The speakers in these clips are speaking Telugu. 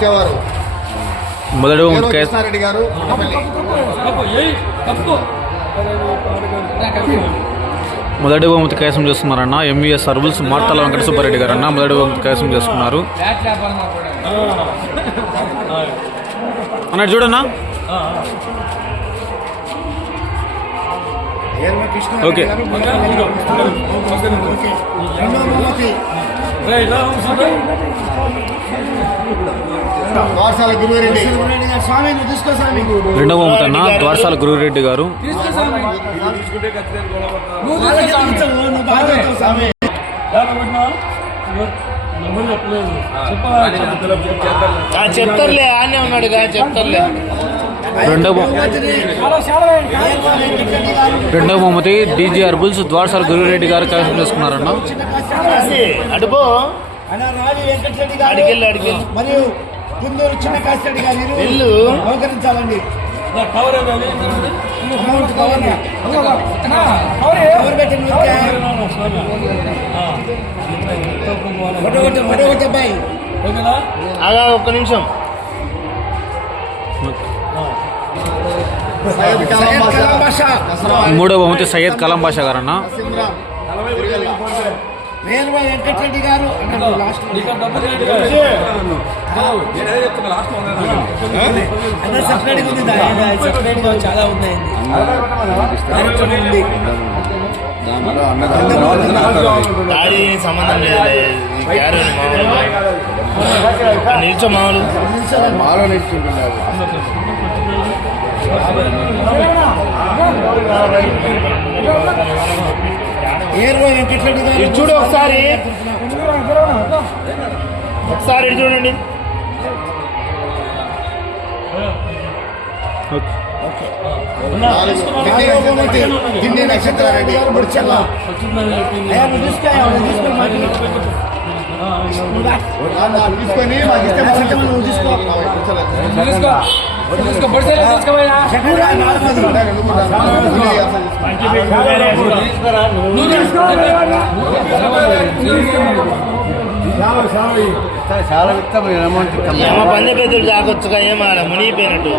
ఇచ్చేవారు. మొదటి కృష్ణారెడ్డి గారు మొదటి బహుమతి కైసం చేస్తున్నారన్న. ఎంవీఎస్ అర్బుల్స్ మార్తల వెంకట సుబ్బారెడ్డి గారు అన్న మొదటి బహుమతి కైసం చేసుకున్నారు. అన్నట్టు చూడన్నా. ఓకే ద్వారసాల గురురెడ్డి రెండవ బహుమతి అన్న ద్వారసాల గురురెడ్డి గారు. చెప్తారులే ఆనే ఉన్నాడు చెప్తారులే. రెండవ బహుమతి డీజీ అర్బుల్స్ ద్వారసాల గురురెడ్డి గారు కైవసం చేసుకున్నారన్న. అడుపు మరియు కుందూరు చిన్న కాసిరెడ్డి గారు వెళ్ళు సహకరించాలండి. అలా ఒక్క నిమిషం. మూడవ బహుమతి సయ్యద్ కలాం బాషా గారు అన్న. వేరువై వెంకటరెడ్డి గారు చాలా ఉన్నాయండి. సంబంధం లేదు నిల్చో మామూలు చూడు ఒకసారి చూడండి. గిన్నె నక్షత్రారెడ్డి తీసుకొని పందె పెద్దలు జాకొచ్చుగా ఏమాల మునిగిపోయినట్టు.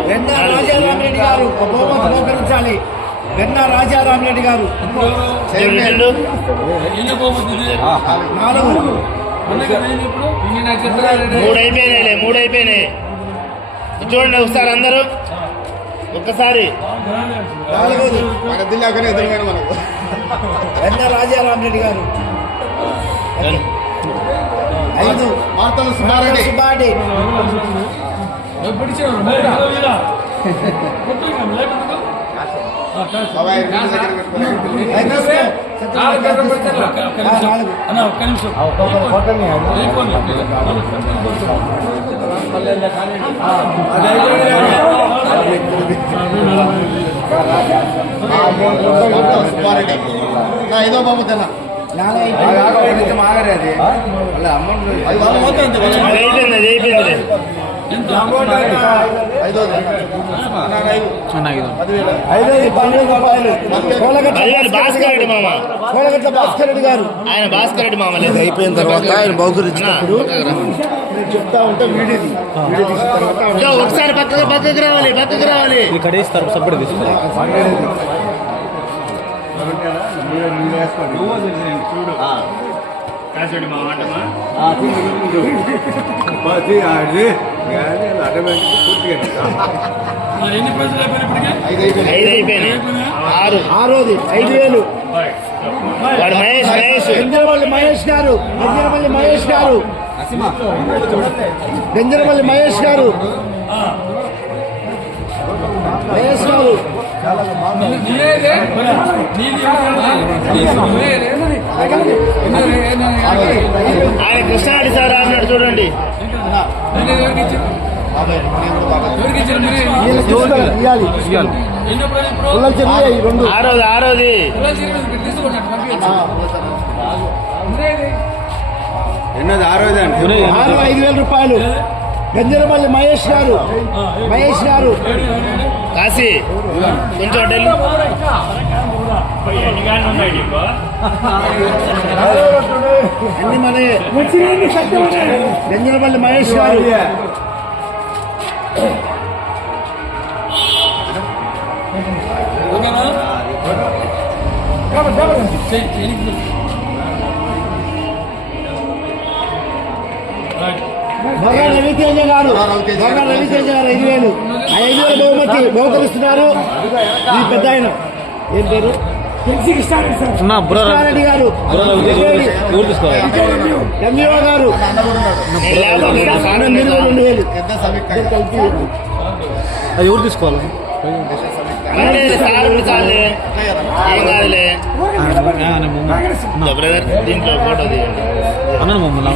రాజారామరెడ్డి గారు బహుమతించాలి. వెన్నా రాజారామరెడ్డి గారు మూడు అయిపోయినాయి. చూడండి ఒకసారి అందరూ ఒక్కసారి. వెన్నా రాజారామరెడ్డి గారు 5 మార్తల సుబ్బారెడ్డి ఐదో బాబుతన్నా భాస్కర్ రెడ్డి మామ భాస్కర్ రెడ్డి గారు ఆయన భాస్కర్ రెడ్డి మామ లేదు. అయిపోయిన తర్వాత ఆయన బహుకరించినప్పుడు చెప్తా ఉంటే ఒకసారి పక్కకు రావాలి. ఇక్కడ ఇస్తారు సబ్బడి తీసుకోవాలి. ఆరోది 5,000 వాడు మహేష్ గంజరమల్లి మహేష్ గారు ఆయన కృష్ణారెడ్డి సార్ అన్నాడు చూడండి. ఆరోది ఎన్నది 5,000 రూపాయలు. గంజరమల్లి మహేష్ గారు కాశీ కొంచెం అన్ని మన గంజరమల్లి మహేష్ గారు బొర్రా రవితేజ గారు 5,000. ఆ 5,000 బహుకరిస్తున్నారు ఈ పెద్ద ఆయన. ఏం పేరు? అన్న బుర్ర కృష్ణారెడ్డి గారు, ఎవరు తీసుకోవాలి? ఎంఈఓ గారు ఆనంద్ నిలువ 2,000. పెద్ద సమీక్ష అది ఎవరు తీసుకోవాలి? ఏం కాదులే బ్రదర్, దీంట్లో ఫోటో తీయండి. అన్న మమ్మల్ని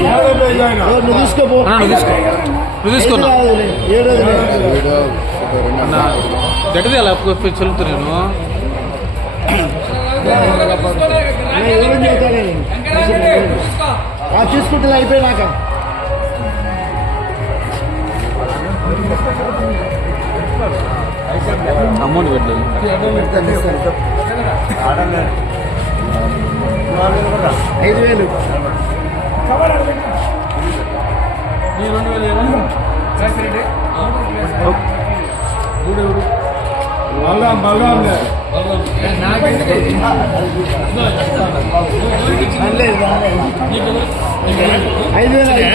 నువ్వు తీసుకోపో. అన్న నువ్వు తీసుకో, నువ్వు తీసుకున్నా అన్న గట్టిది అలా చెల్లుతా నేను ఎవరు చెబుతానే తీసుకుంటుంది అయిపోయినాక. అమౌంట్ పెట్టలేదు. 5,000. లేదు 5,000.